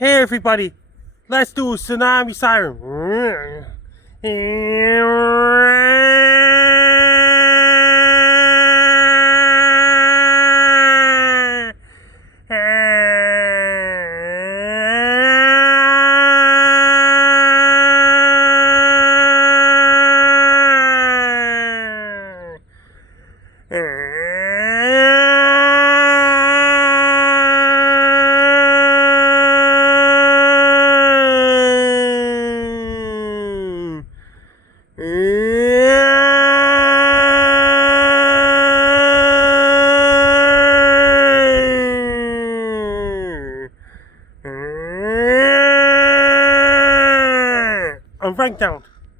Hey everybody, let's do a tsunami siren. I'm ranked down.